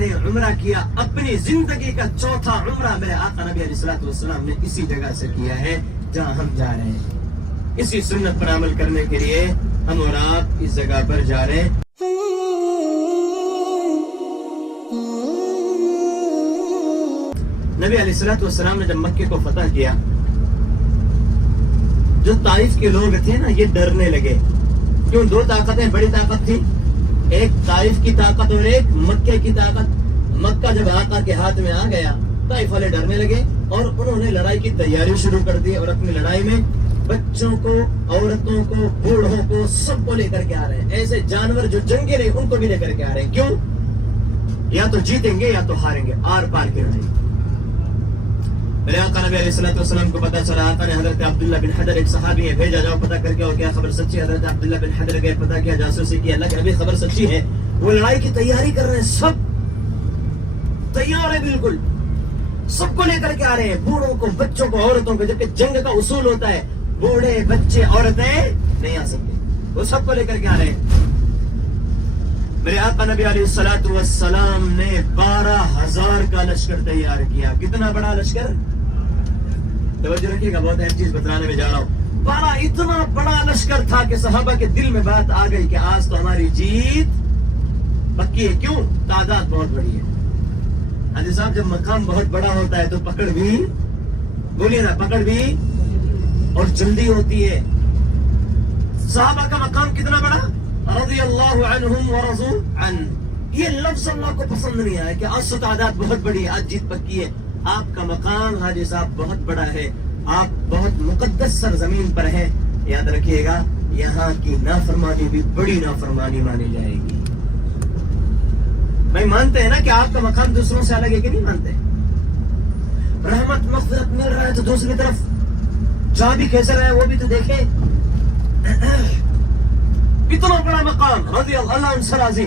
نے عمرہ کیا، اپنی زندگی کا چوتھا عمرہ میرے آقا نبی علیہ الصلوۃ والسلام نے اسی جگہ سے کیا ہے جہاں ہم جا رہے ہیں۔ اسی سنت پر عمل کرنے کے لیے ہم اور آپ اس جگہ پر جا رہے ہیں۔ نبی علیہ الصلوۃ والسلام نے جب مکے کو فتح کیا، جو طائف کے لوگ تھے نا یہ ڈرنے لگے، کیوں؟ دو طاقتیں، بڑی طاقت تھی، ایک طائف کی طاقت اور ایک مکے کی طاقت۔ مکہ جب آقا کے ہاتھ میں آ گیا، طائف والے ڈرنے لگے اور انہوں نے لڑائی کی تیاری شروع کر دی، اور اپنی لڑائی میں بچوں کو، عورتوں کو، بوڑھوں کو، سب کو لے کر کے آ رہے ہیں۔ ایسے جانور جو جنگی رہے ان کو بھی لے کر کے آ رہے ہیں، کیوں؟ یا تو جیتیں گے یا تو ہاریں گے، آر پار کے لڑائی۔ میرے آقا نبی علیہ الصلوۃ والسلام کو پتا چلا، آقا نے حضرت عبداللہ بن حدر، ایک صحابی ہے، بھیجا جاؤ پتہ کر کے آؤ کیا خبر سچی ہے۔ حضرت عبداللہ بن حدر گئے، پتہ کیا، جاسوسی کی، اللہ کی ابھی خبر سچی ہے، وہ لڑائی کی تیاری کر رہے ہیں، سب تیار ہے، بالکل سب کو لے کر کے آ رہے ہیں، بوڑھوں کو، بچوں کو، عورتوں کو، جبکہ جنگ کا اصول ہوتا ہے بوڑھے، بچے، عورتیں نہیں آ سکتے، وہ سب کو لے کر کے آ رہے ہیں۔ میرے آقا نبی علیہ الصلوۃ والسلام نے 12,000 کا لشکر تیار کیا۔ کتنا بڑا لشکر؟ توجہ رکھیے گا، بہت اہم چیز بتانے میں جا رہا ہوں۔ 12 اتنا بڑا لشکر تھا کہ صحابہ کے دل میں بات آ گئی کہ آج تو ہماری جیت پکی ہے، کیوں؟ تعداد بہت بڑی ہے۔ حاجی صاحب، جب مقام بہت بڑا ہوتا ہے تو پکڑ بھی، بولیے نا، پکڑ بھی اور جلدی ہوتی ہے۔ صحابہ کا مقام کتنا بڑا؟ رضی اللہ عنہم ورضوا عنہ، یہ لفظ اللہ کو پسند نہیں آیا کہ آج تو تعداد بہت بڑی ہے، آج جیت پکی ہے۔ آپ کا مقام حاجی صاحب بہت بڑا ہے، آپ بہت مقدس سرزمین پر ہیں، یاد رکھیے گا، یہاں کی نافرمانی بھی بڑی نافرمانی مانی جائے گی۔ بھائی مانتے ہیں نا کہ آپ کا مقام دوسروں سے الگ ہے کہ نہیں مانتے؟ رحمت مغفرت مل رہا ہے تو دوسری طرف جہاں بھی کیسے رہا ہے وہ بھی تو دیکھیں۔ اتنا بڑا مقام، رضی اللہ عنہ سے راضی،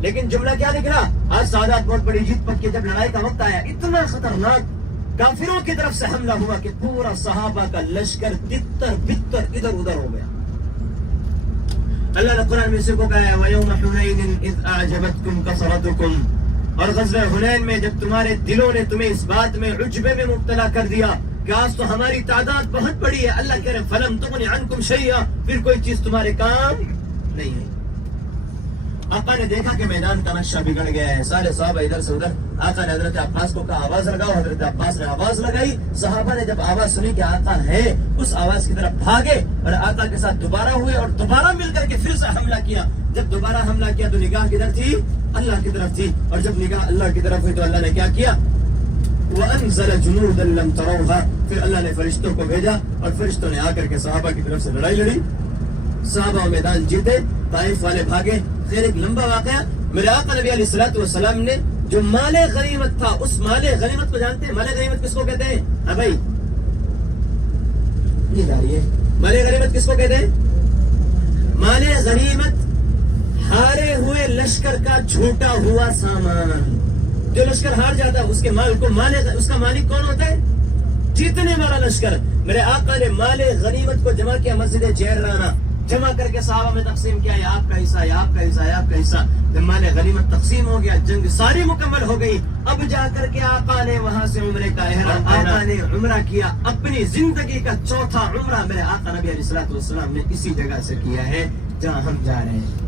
لیکن جملہ کیا لکھ رہا؟ آج سعادت بہت بڑی جیت پکی۔ جب لڑائی کا وقت آیا، اتنا خطرناک کافروں کی طرف سے حملہ ہوا کہ پورا صحابہ کا لشکر تتر بتر ادھر ادھر ہو گیا۔ اللہ نے قرآن میں اسی کو کہا ہے وَيَوْمَ حُنَيْنٍ إِذْ أَعْجَبَتْكُمْ كَثْرَتُكُمْ، اور غزوہ حنین میں جب تمہارے دلوں نے تمہیں اس بات میں عجبے میں مبتلا کر دیا کہ آج تو ہماری تعداد بہت بڑی ہے، اللہ کہہ رہے فَلَمْ تُغْنِ عَنْكُمْ شَيْئًا، پھر کوئی چیز تمہارے کام نہیں ہے۔ آقا نے دیکھا کہ میدان کا نقشہ بگڑ گیا ہے، سارے صحابہ ادھر سے ادھر۔ آقا نے حضرت عباس کو کہا آواز لگاؤ، حضرت عباس نے آواز لگائی۔ صحابہ نے جب آواز سنی کہ آقا ہے، اس آواز کی طرف بھاگے اور آقا کے ساتھ دوبارہ ہوئے اور دوبارہ مل کر کے پھر سے حملہ کیا۔ جب دوبارہ حملہ کیا تو نگاہ کدھر تھی؟ اللہ کی طرف تھی، اور جب نگاہ اللہ کی طرف ہوئی تو اللہ نے کیا کیا؟ وَأَنزَلَ جُنُودًا لَمْ تَرَوْهَا، پھر اللہ نے فرشتوں کو بھیجا اور فرشتوں نے آ کر کے صحابہ کی طرف سے لڑائی لڑی، صحابہ میدان جیتے، طائف والے بھاگے۔ خیر ایک لمبا واقعہ، میرے آقا نبی علیہ الصلوۃ والسلام نے جو مال غنیمت تھا، اس مال غنیمت کو جانتے ہیں؟ مال غنیمت کس کو کہتے ہیں؟ ہاں بھائی یہ جا رہی ہے، مال غنیمت کس کو کہتے ہیں؟ مال غنیمت ہارے ہوئے لشکر کا چھوٹا ہوا سامان۔ جو لشکر ہار جاتا ہے اس کے مال کو اس کا مالک کون ہوتا ہے؟ جیتنے والا لشکر۔ میرے آقا نے مال غنیمت کو جمع کیا، مسجد جعرانہ جمع کر کے صحابہ میں تقسیم کیا، یہ آپ کا حصہ، یہ آپ کا حصہ، یہ آپ کا حصہ۔ جب مال غنیمت تقسیم ہو گیا، جنگ ساری مکمل ہو گئی، اب جا کر کے آقا نے وہاں سے عمرے کا احرام، آقا نے عمرہ کیا، اپنی زندگی کا چوتھا عمرہ میرے آقا نبی علیہ الصلوۃ والسلام نے اسی جگہ سے کیا ہے جہاں ہم جا رہے ہیں۔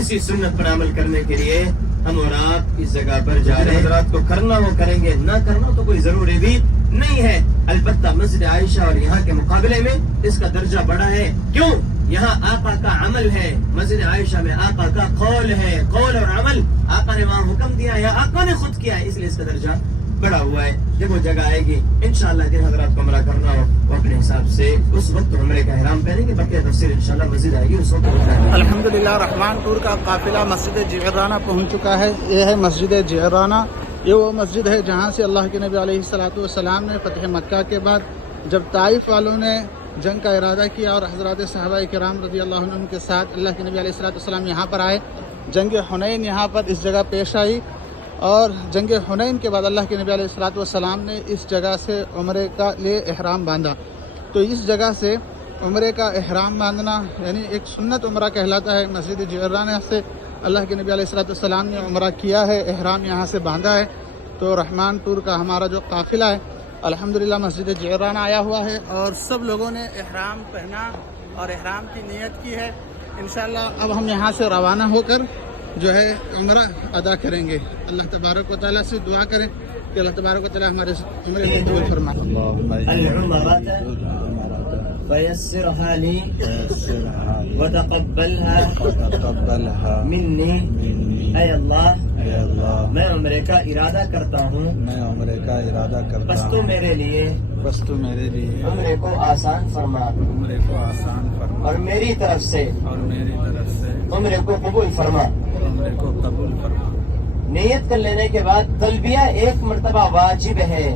اسی سنت پر عمل کرنے کے لیے ہم اور آپ اس جگہ پر جا رہے ہیں۔ حضرات کو کرنا وہ کریں گے، نہ کرنا تو کوئی ضروری بھی نہیں ہے۔ البتہ مسجد عائشہ اور یہاں کے مقابلے میں اس کا درجہ بڑا ہے، کیوں؟ یہاں آقا کا عمل ہے، مسجد عائشہ میں آقا کا قول ہے، قول اور عمل آقا نے وہاں حکم دیا ہے، آقا نے خود کیا ہے، اس لیے اس کا درجہ بڑا ہوا ہے۔ جب وہ جگہ آئے گی انشاءاللہ جن حضرات کو عمرہ کرنا ہو وہ اپنے حساب سے اس وقت عمرے کا احرام پہنیں گے، بقیہ تفصیل انشاءاللہ مسجد آئے گی اس وقت بتائیں گے۔ الحمدللہ رحمان پور کا قافلہ مسجد جعرانہ پہنچ چکا ہے۔ یہ ہے مسجد جعرانہ، یہ وہ مسجد ہے جہاں سے اللہ کے نبی علیہ الصلوۃ والسلام نے فتح مکہ کے بعد جب طائف والوں نے جنگ کا ارادہ کیا اور حضرات صحابہ کرام رضی اللہ عنہم کے ساتھ اللہ کے نبی علیہ الصلوۃ والسلام یہاں پر آئے، جنگ حنین یہاں پر اس جگہ پیش آئی، اور جنگ حنین کے بعد اللہ کے نبی علیہ الصلوۃ والسلام نے اس جگہ سے عمرے کا لیے احرام باندھا۔ تو اس جگہ سے عمرے کا احرام باندھنا یعنی ایک سنت عمرہ کہلاتا ہے۔ مسجد جعرانہ سے اللہ کے نبی علیہ الصلوۃ والسلام نے عمرہ کیا ہے، احرام یہاں سے باندھا ہے، تو رحمان ٹور کا ہمارا جو قافلہ ہے الحمدللہ مسجد جعرانہ آیا ہوا ہے اور سب لوگوں نے احرام پہنا اور احرام کی نیت کی ہے۔ انشاءاللہ اب ہم یہاں سے روانہ ہو کر جو ہے عمرہ ادا کریں گے۔ اللہ تبارک و تعالیٰ سے دعا کریں کہ اللہ تبارک و تعالیٰ ہمارے عمرے کو قبول فرمائے۔ العمرة فيسرها لي وتقبلها مني، اے اللہ میں عمرے کا ارادہ کرتا ہوں، میں عمرے کا ارادہ کرتا بس تو میرے لیے عمرے کو آسان فرما، عمرے کو آسان فرما اور میری طرف سے عمرے کو قبول فرما۔ عمرے کو قبول فرما۔ نیت کر لینے کے بعد تلبیہ 1 مرتبہ واجب ہے،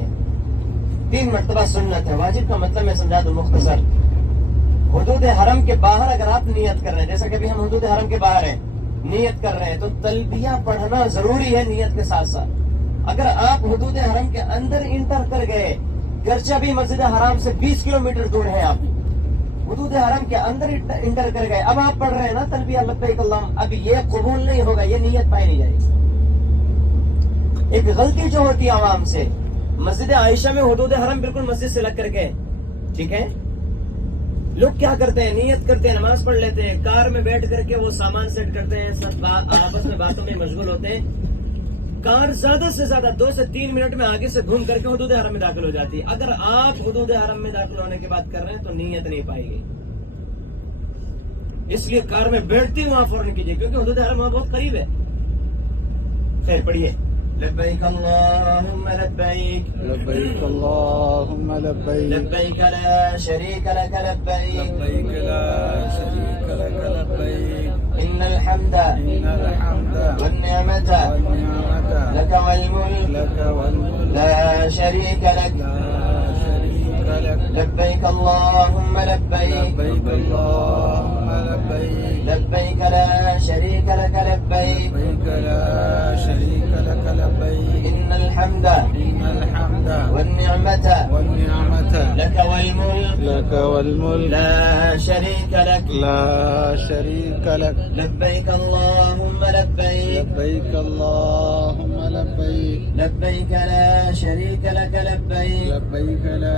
3 مرتبہ سنت ہے۔ واجب کا مطلب میں سمجھا دوں مختصر، حدود حرم کے باہر اگر آپ نیت کر رہے ہیں، جیسا کہ ابھی ہم حدود حرم کے باہر ہیں، نیت کر رہے ہیں تو تلبیہ پڑھنا ضروری ہے نیت کے ساتھ ساتھ۔ اگر آپ حدود حرم کے اندر انٹر کر گئے، گرچہ بھی مسجد حرام سے 20 کلومیٹر دور ہے، آپ حدود حرم کے اندر انٹر کر گئے، اب آپ پڑھ رہے ہیں نا تلبیہ لبیک اللہم، اب یہ قبول نہیں ہوگا، یہ نیت پائی نہیں جائے گی۔ ایک غلطی جو ہوتی ہے عوام سے، مسجد عائشہ میں حدود حرم بالکل مسجد سے لگ کر کے، ٹھیک ہے، لوگ کیا کرتے ہیں، نیت کرتے ہیں، نماز پڑھ لیتے ہیں، کار میں بیٹھ کر کے وہ سامان سیٹ کرتے ہیں، سب آپس میں باتوں میں مشغول ہوتے ہیں، کار زیادہ سے زیادہ 2 سے 3 منٹ میں آگے سے گھوم کر کے حدود حرم میں داخل ہو جاتی ہے۔ اگر آپ حدود حرم میں داخل ہونے کے بعد کر رہے ہیں تو نیت نہیں پائے گی، اس لیے کار میں بیٹھتی ہوں وہاں فوراً کیجیے، کیونکہ حدود حرم وہاں بہت قریب ہے۔ خیر پڑھیے، لبیک اللہم لبیک، لبیک اللہم لبیک، لبیک لا شریک لک لبیک، لبیک لا شریک لک لبیک، ان الحمد والنعمت لک والملک لک والملک لا شریک لک، لا شریک لک، لبیک اللہم لبیک، لبیک اللہم لبیک، لبیک لا شریک لک لبیک، لبیک لا شریک لک لبیک، ان الحمد ان الحمد والنعمت والنعمت لک والملک لک والملک لا شریک لک، لا شریک لک، لبیک اللہم لبیک، لبیک اللہم لبیک، لبیک لا شریک لک لبیک، لبیک لا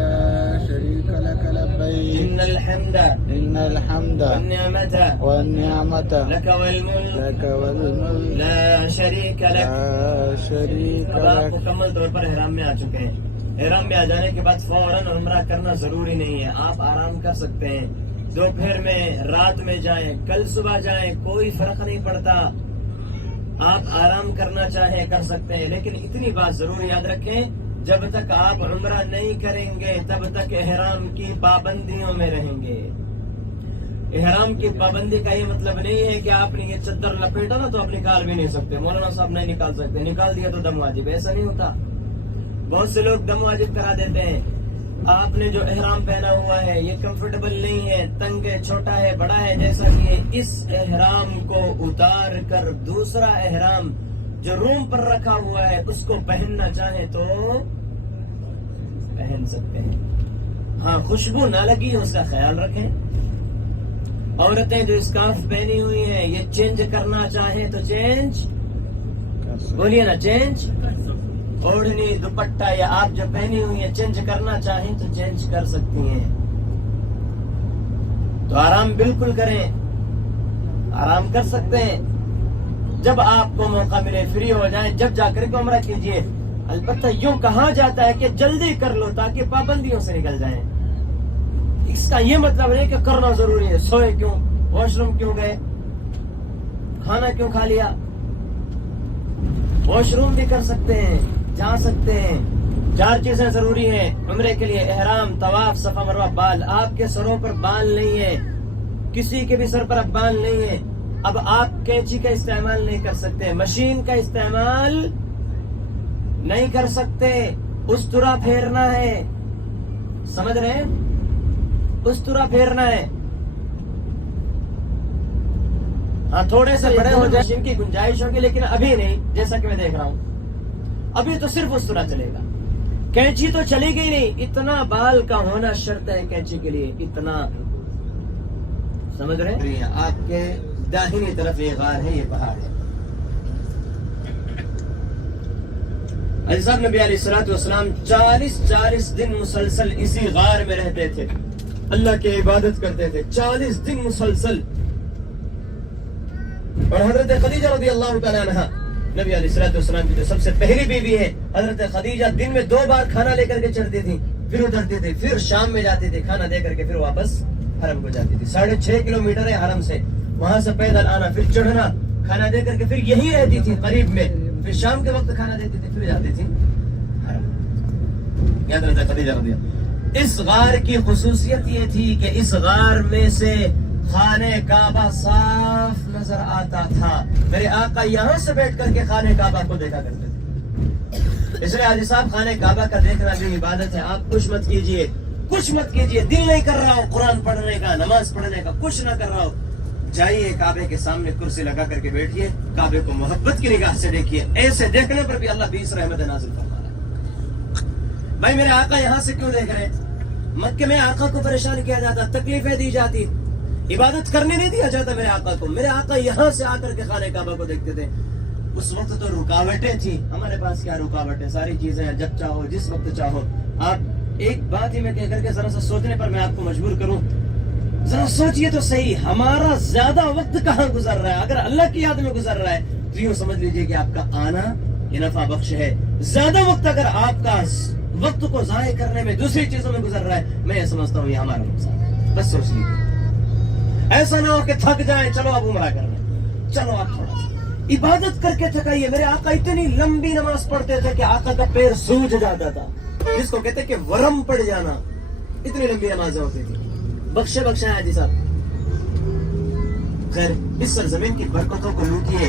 شریک لک لبیک، ان الحمد ان الحمد والنعمت والنعمت لک والملک لک والملک لا شریک لک۔ لا شریک اب آپ لک۔ مکمل طور پر احرام میں آ چکے ہیں۔ احرام میں آ جانے کے بعد فوراً عمرہ کرنا ضروری نہیں ہے، آپ آرام کر سکتے ہیں، دوپہر میں، رات میں جائیں، کل صبح جائیں، کوئی فرق نہیں پڑتا، آپ آرام کرنا چاہیں کر سکتے ہیں، لیکن اتنی بات ضرور یاد رکھیں، جب تک آپ عمرہ نہیں کریں گے تب تک احرام کی پابندیوں میں رہیں گے۔ احرام کی پابندی کا یہ مطلب نہیں ہے کہ آپ نے یہ چادر لپیٹا نا تو آپ نکال بھی نہیں سکتے، مولانا صاحب نہیں نکال سکتے، نکال دیا تو دم واجب، ایسا نہیں ہوتا۔ بہت سے لوگ دم واجب کرا دیتے ہیں۔ آپ نے جو احرام پہنا ہوا ہے یہ کمفرٹیبل نہیں ہے، تنگ ہے، چھوٹا ہے، بڑا ہے، جیسا کہ اس احرام کو اتار کر دوسرا احرام جو روم پر رکھا ہوا ہے اس کو پہننا چاہیں تو پہن سکتے ہیں۔ ہاں، خوشبو نہ لگی اس کا خیال رکھیں۔ عورتیں جو اسکارف پہنی ہوئی ہیں یہ چینج کرنا چاہیں تو چینج، بولیے نا، چینج، اوڑھنی، دوپٹہ یا آپ جو پہنی ہوئی ہیں چینج کرنا چاہیں تو چینج کر سکتی ہیں۔ تو آرام بالکل کریں، آرام کر سکتے ہیں، جب آپ کو موقع ملے فری ہو جائیں جب جا کر کے عمرہ کیجیے۔ البتہ یوں کہا جاتا ہے کہ جلدی کر لو تاکہ پابندیوں سے نکل جائیں، اس کا یہ مطلب نہیں کہ کرنا ضروری ہے۔ سوئے کیوں، واش روم کیوں گئے، کھانا کیوں کھا لیا، واش روم بھی کر سکتے ہیں، جا سکتے ہیں۔ 4 چیزیں ضروری ہیں عمرے کے لیے: احرام، طواف، صفا مروہ، بال۔ آپ کے سروں پر بال نہیں ہے، کسی کے بھی سر پر اب بال نہیں ہے، اب آپ کینچی کا استعمال نہیں کر سکتے، مشین کا استعمال نہیں کر سکتے، استرا پھیرنا ہے، سمجھ رہے ہیں، استرا پھیرنا ہے۔ ہاں، تھوڑے سے بڑے ہو جائیں مشین کی گنجائش ہوگی، لیکن ابھی نہیں، جیسا کہ میں دیکھ رہا ہوں ابھی تو صرف استرا چلے گا، کینچی تو چلے گی نہیں۔ اتنا بال کا ہونا شرط ہے کینچی کے لیے، اتنا، سمجھ رہے ہیں۔ آپ کے داہنی طرف یہ غار ہے، یہ پہاڑ ہے، حضرت صاحب نبی علیہ الصلوۃ والسلام 40 دن مسلسل اسی غار میں رہتے تھے, اللہ کی عبادت کرتے تھے 40 دن مسلسل. اور حضرت خدیجہ رضی اللہ تعالیٰ عنہ نبی علیہ الصلوۃ والسلام کی جو سب سے پہلی بیوی ہے, حضرت خدیجہ دن میں 2 بار کھانا لے کر کے چڑھتی تھی, پھر اترتی تھی, پھر شام میں جاتی تھی کھانا دے کر کے, پھر واپس حرم کو جاتی تھی. 6.5 کلومیٹر ہے حرم سے, وہاں سے پیدل آنا, پھر چڑھنا, کھانا دے کر کے پھر یہی رہتی تھی قریب میں, پھر شام کے وقت کھانا دیتی تھی, پھر جاتی تھی حرم. یاد رہتا خدیجہ رضی اللہ. اس غار کی خصوصیت یہ تھی کہ اس غار میں سے خانہ کعبہ صاف نظر آتا تھا. میرے آقا یہاں سے بیٹھ کر کے خانہ کعبہ کو دیکھا کرتے تھے. اس لیے حاجی صاحب خانہ کعبہ کا دیکھنا بھی عبادت ہے. آپ کچھ مت کیجئے, کچھ مت کیجئے, دل نہیں کر رہا ہو قرآن پڑھنے کا, نماز پڑھنے کا, کچھ نہ کر رہا ہو, جائیے کعبے کے سامنے کرسی لگا کر کے بیٹھیے, کعبے کو محبت کی نگاہ سے دیکھیے. ایسے دیکھنے پر بھی اللہ 20 رحمت نازل فرما رہا ہے. بھائی میرے آقا یہاں سے کیوں دیکھ رہے ہیں؟ مکے میں آقا کو پریشان کیا جاتا, تکلیفیں دی جاتی, عبادت کرنے نہیں دیا جاتا میرے آقا کو. میرے آقا یہاں سے آ کر کے خانہ کعبہ کو دیکھتے تھے. اس وقت تو رکاوٹیں تھیں, ہمارے پاس کیا رکاوٹیں, ساری چیزیں ہیں, جب چاہو جس وقت چاہو. آپ ایک بات ہی میں کہہ کر کے ذرا سا سوچنے پر میں آپ کو مجبور کروں, ذرا سوچئے تو صحیح, ہمارا زیادہ وقت کہاں گزر رہا ہے؟ اگر اللہ کی یاد میں گزر رہا ہے تو یوں سمجھ لیجئے کہ آپ کا آنا یہ نفع بخش ہے. زیادہ وقت اگر آپ کا وقت کو ضائع کرنے میں دوسری چیزوں میں گزر رہا ہے, میں یہ سمجھتا ہوں یہ ہمارا نقصان ہے. بس سوچ لیجیے, ایسا نہ ہو کہ تھک جائیں, چلو آپ عمرہ کر لیں, چلو آپ تھوڑا سا عبادت کر کے تھکائیے. میرے آقا اتنی لمبی نماز پڑھتے تھے کہ آقا کا پیر سوج جاتا تھا, جس کو کہتے کہ ورم پڑ جانا, اتنی لمبی نمازیں ہوتی تھی. بخشے بخشا حاجی صاحب. خیر, اس سرزمین کی برکتوں کو لوٹیے.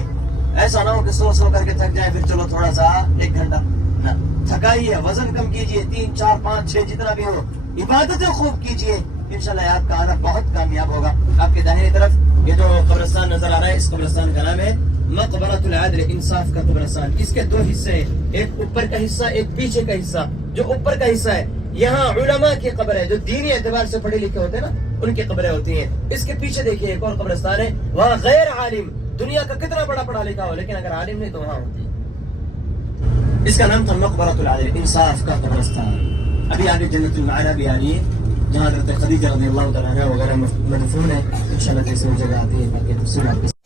ایسا نہ ہو کہ سو کر کے تھک جائیں, پھر چلو تھوڑا سا 1 گھنٹہ نہ, تھکائیے, وزن کم کیجئے, 3 4 5 6 جتنا بھی ہو, عبادتیں خوب کیجئے. انشاءاللہ آپ کا آنا بہت کامیاب ہوگا. آپ کے داہنی طرف یہ جو قبرستان نظر آ رہا ہے, اس قبرستان کا نام ہے مقبرۃ العدل, انصاف کا قبرستان. اس کے 2 حصے ہیں, ایک اوپر کا حصہ, ایک پیچھے کا حصہ. جو اوپر کا حصہ ہے یہاں علماء کی قبر ہے, جو دینی اعتبار سے پڑھے لکھے ہوتے ہیں نا, ان کی قبریں ہوتی ہیں. اس کے پیچھے دیکھیے ایک اور قبرستان ہے, وہاں غیر عالم, دنیا کا کتنا بڑا پڑھا لکھا ہو لیکن اگر عالم نہیں تو وہاں ہوتی ہے. اس کا نام تھا مقبرۃ العدل, انصاف کا قبرستان. ابھی آگے جنت المعلا بھی آ رہی ہے, جہاں حضرت خدیجہ رضی اللہ تعالیٰ عنہ وغیرہ مدفون ہے. انشاءاللہ جیسے وہ جگہ آتی ہے باقی تفصیل آپ